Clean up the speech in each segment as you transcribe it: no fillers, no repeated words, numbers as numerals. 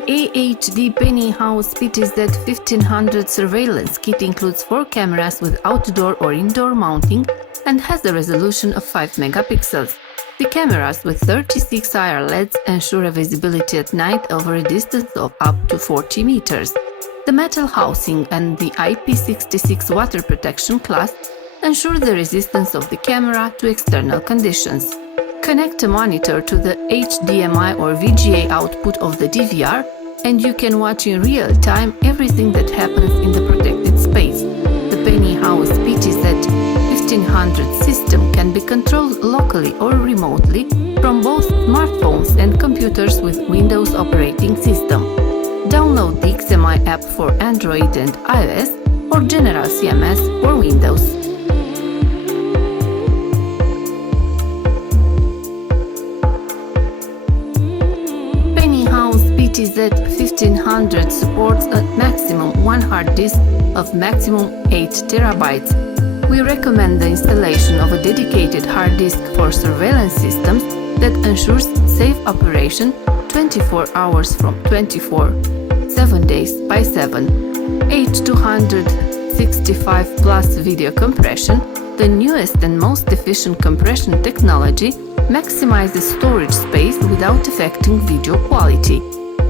The AHD PNI House PTZ1500 surveillance kit includes 4 cameras with outdoor or indoor mounting and has a resolution of 5 megapixels. The cameras with 36 IR LEDs ensure a visibility at night over a distance of up to 40 meters. The metal housing and the IP66 water protection class ensure the resistance of the camera to external conditions. Connect a monitor to the HDMI or VGA output of the DVR and you can watch in real time everything that happens in the protected space. The PNI House PTZ1500 system can be controlled locally or remotely from both smartphones and computers with Windows operating system. Download the XMI app for Android and iOS or General CMS for Windows. PNI House PTZ1500 supports a maximum 1 hard disk of maximum 8 terabytes. We recommend the installation of a dedicated hard disk for surveillance systems that ensures safe operation 24 hours from 24, 7 days by 7. H265 Plus video compression, the newest and most efficient compression technology, maximizes storage space without affecting video quality.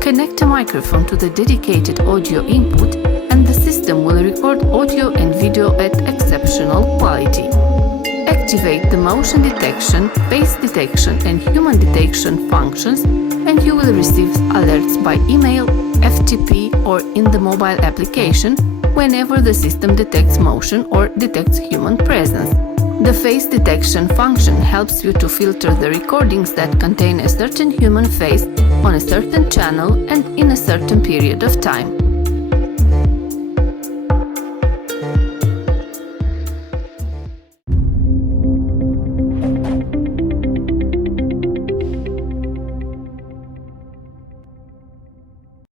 Connect a microphone to the dedicated audio input and the system will record audio and video at exceptional quality. Activate the motion detection, face detection and human detection functions and you will receive alerts by email, FTP or in the mobile application whenever the system detects motion or detects human presence. The face detection function helps you to filter the recordings that contain a certain human face on a certain channel and in a certain period of time.